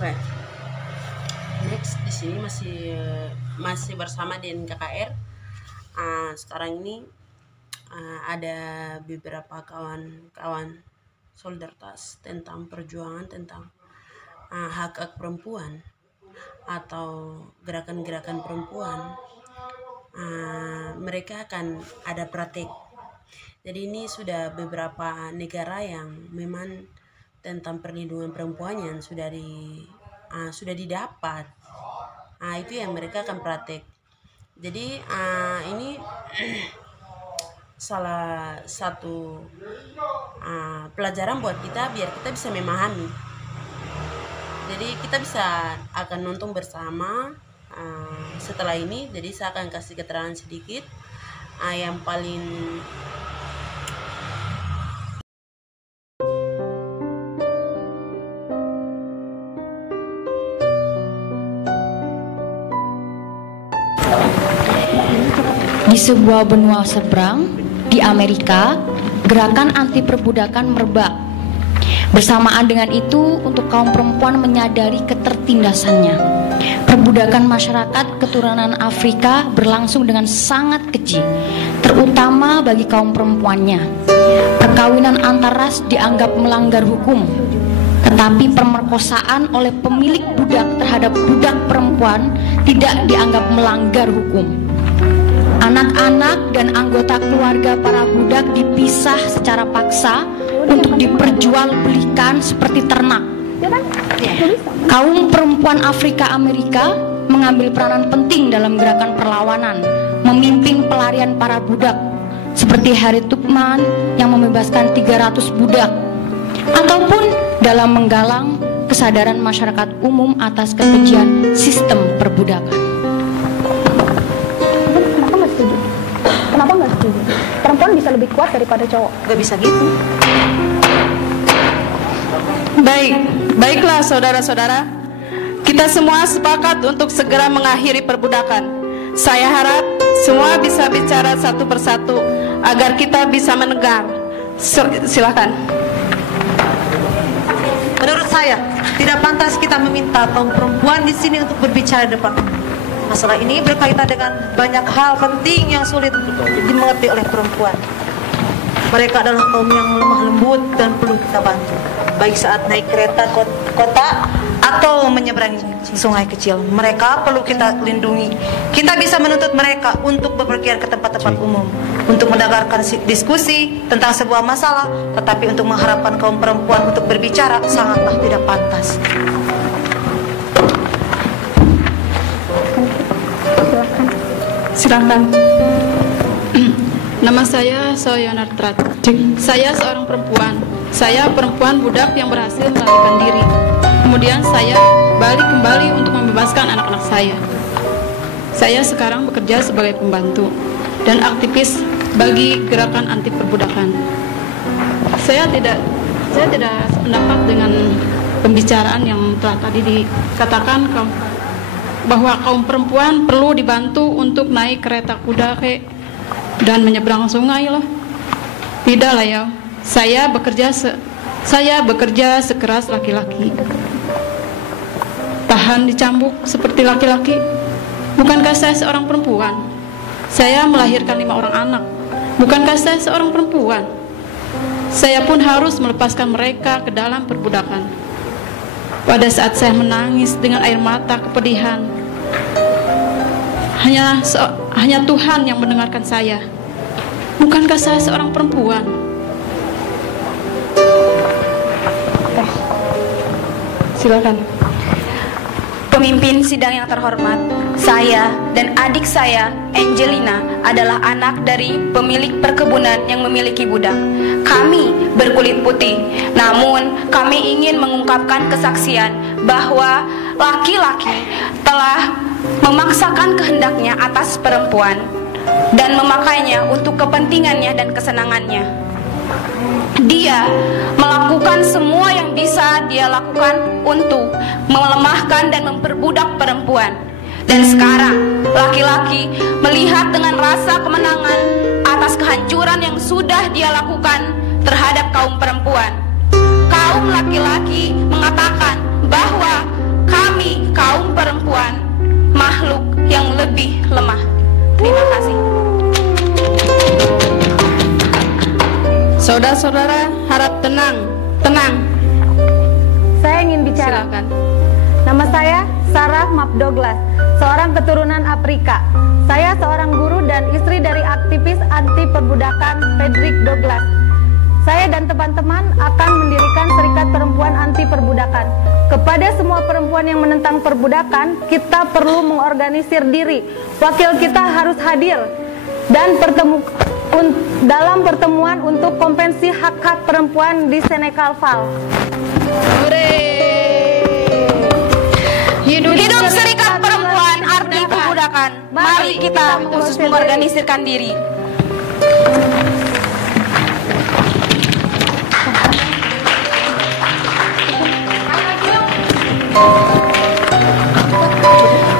Oke. Next di sini masih bersama dengan KKR. Sekarang ini ada beberapa kawan-kawan solidaritas tentang perjuangan tentang hak-hak perempuan atau gerakan-gerakan perempuan. Mereka akan ada praktek. Jadi ini sudah beberapa negara yang memang tentang perlindungan perempuan yang sudah didapat. Itu yang mereka akan praktek. Jadi ini salah satu pelajaran buat kita biar kita bisa memahami. Jadi kita bisa akan nonton bersama setelah ini. Jadi saya akan kasih keterangan sedikit yang paling di sebuah benua seberang di Amerika, gerakan anti perbudakan merebak. Bersamaan dengan itu, untuk kaum perempuan menyadari ketertindasannya, perbudakan masyarakat keturunan Afrika berlangsung dengan sangat keji, terutama bagi kaum perempuannya. Perkawinan antar ras dianggap melanggar hukum, tetapi pemerkosaan oleh pemilik budak terhadap budak perempuan tidak dianggap melanggar hukum. Anak-anak dan anggota keluarga para budak dipisah secara paksa untuk diperjualbelikan seperti ternak. Kaum perempuan Afrika Amerika mengambil peranan penting dalam gerakan perlawanan, memimpin pelarian para budak, seperti Harriet Tubman yang membebaskan 300 budak, ataupun dalam menggalang kesadaran masyarakat umum atas kekejian sistem perbudakan. Kenapa nggak setuju? Perempuan bisa lebih kuat daripada cowok. gak bisa gitu. Baiklah saudara-saudara, kita semua sepakat untuk segera mengakhiri perbudakan. Saya harap semua bisa bicara satu persatu agar kita bisa mendengar. Silakan. Menurut saya, tidak pantas kita meminta kaum perempuan di sini untuk berbicara di depan. Masalah ini berkaitan dengan banyak hal penting yang sulit dimengerti oleh perempuan. Mereka adalah kaum yang lemah lembut dan perlu kita bantu, baik saat naik kereta kota atau menyeberangi sungai kecil. Mereka perlu kita lindungi. Kita bisa menuntut mereka untuk bepergian ke tempat-tempat umum, untuk mendengarkan diskusi tentang sebuah masalah, tetapi untuk mengharapkan kaum perempuan untuk berbicara sangatlah tidak pantas. Silakan. Nama saya Soyonartrat. Saya seorang perempuan. Saya perempuan budak yang berhasil melarikan diri. Kemudian saya balik kembali untuk membebaskan anak-anak saya. Saya sekarang bekerja sebagai pembantu dan aktivis bagi gerakan anti perbudakan. Saya tidak sependapat dengan pembicaraan yang telah tadi dikatakan bahwa kaum perempuan perlu dibantu untuk naik kereta kuda dan menyeberang sungai loh. Tidak lah ya. Saya bekerja sekeras laki-laki. Tahan dicambuk seperti laki-laki. Bukankah saya seorang perempuan? Saya melahirkan 5 orang anak. Bukankah saya seorang perempuan? Saya pun harus melepaskan mereka ke dalam perbudakan. Pada saat saya menangis dengan air mata kepedihan, hanya Tuhan yang mendengarkan saya. Bukankah saya seorang perempuan? Silakan. Pemimpin sidang yang terhormat, saya dan adik saya, Angelina, adalah anak dari pemilik perkebunan yang memiliki budak. Kami berkulit putih, namun kami ingin mengungkapkan kesaksian bahwa laki-laki telah memaksakan kehendaknya atas perempuan dan memakainya untuk kepentingannya dan kesenangannya. Dia melakukan semua yang bisa dia lakukan untuk melemahkan dan memperbudak perempuan. Dan sekarang laki-laki melihat dengan rasa kemenangan atas kehancuran yang sudah dia lakukan terhadap kaum perempuan. Kaum laki-laki mengatakan bahwa Saudara-saudara harap tenang. Saya ingin bicara. Silakan. Nama saya Sarah Map Douglas, seorang keturunan Afrika. Saya seorang guru dan istri dari aktivis anti perbudakan Frederick Douglass. Saya dan teman-teman akan mendirikan Serikat Perempuan Anti Perbudakan. Kepada semua perempuan yang menentang perbudakan, kita perlu mengorganisir diri. Wakil kita harus hadir dan dalam pertemuan untuk konvensi hak-hak perempuan di Senegal Falls. Hidup Serikat Perempuan Anti Perbudakan. Mari kita khusus mengorganisirkan diri.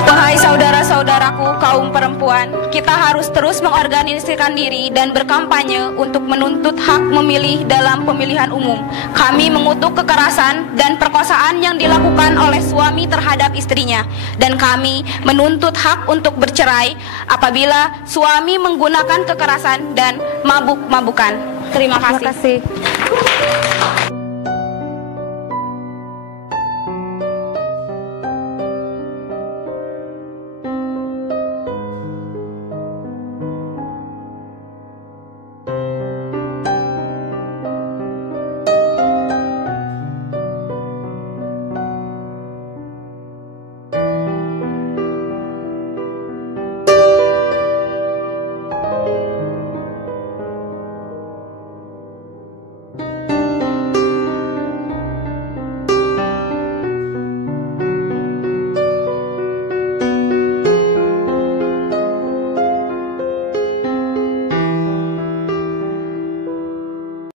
Wahai saudara-saudaraku kaum perempuan, kita harus terus mengorganisirkan diri dan berkampanye untuk menuntut hak memilih dalam pemilihan umum. Kami mengutuk kekerasan dan perkosaan yang dilakukan oleh suami terhadap istrinya, dan kami menuntut hak untuk bercerai apabila suami menggunakan kekerasan dan mabuk-mabukan. Terima kasih. Terima kasih.